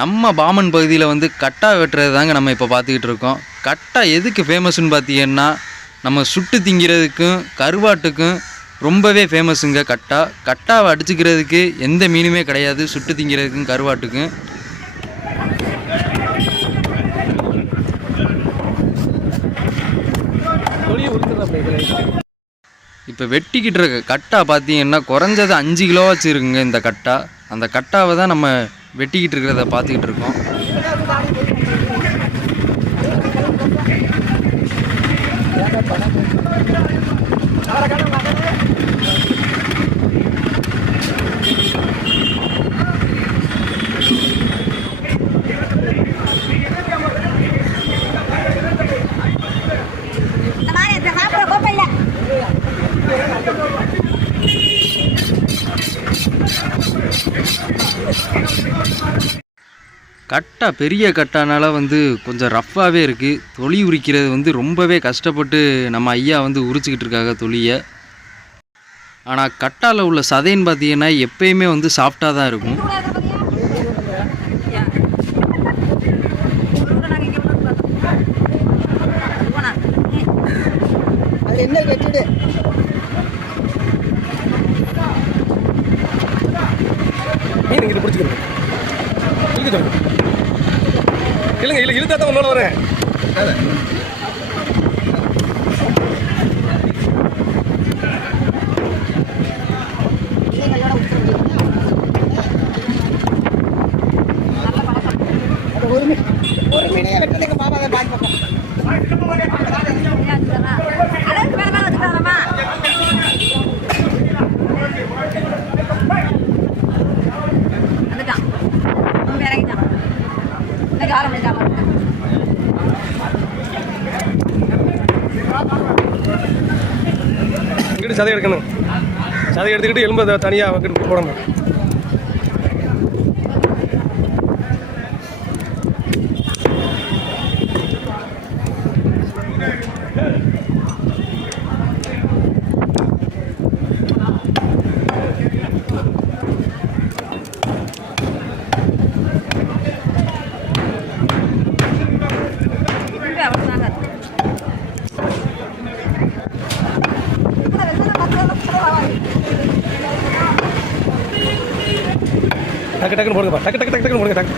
நம்ம பாமன் பகுதியில் வந்து கட்டா வெட்டுறது தாங்க நம்ம இப்போ பார்த்துக்கிட்டு இருக்கோம். கட்டா எதுக்கு ஃபேமஸ்ன்னு பார்த்தீங்கன்னா, நம்ம சுட்டு திங்கிறதுக்கும் கருவாட்டுக்கும் ரொம்பவே ஃபேமஸுங்க கட்டா. கட்டாவை அடிச்சுக்கிறதுக்கு எந்த மீனுமே கிடையாது, சுட்டு திங்கிறதுக்கும் கருவாட்டுக்கும். இப்போ வெட்டிக்கிட்டு இருக்க கட்டா பார்த்தீங்கன்னா குறைஞ்சது 5 கிலோவாச்சும் இருக்குங்க இந்த கட்டா. அந்த கட்டாவை தான் நம்ம வெட்டிக்கிட்டு இருக்கிறத பார்த்துக்கிட்டு இருக்கோம். கட்டா பெரிய கட்டானால வந்து கொஞ்சம் ரஃப்பாகவே இருக்குது. தொலி உரிக்கிறது வந்து ரொம்பவே கஷ்டப்பட்டு நம்ம ஐயா வந்து உரிச்சிக்கிட்டு இருக்காங்க தொலியை. ஆனால் கட்டாவில் உள்ள சதைன்னு பார்த்தீங்கன்னா எப்பயுமே வந்து சாஃப்டாக தான் இருக்கும். இல்லைங்க இல்லை இழுத்தா தான் உன்னோட வரேன். ஒரு மீனே வெட்டுறதுக்கு பாபா அதை பாக்கி பார்ப்போம். இங்கிட்டு சதை எடுக்கணும். சதை எடுத்துக்கிட்டு எலும்பு தனியாக போடணும். டக்கு டக்குன்னு போடுங்கப்பா. டக்கு டக்கு டக்கு டக்குன்னு போடுங்க. டக்கு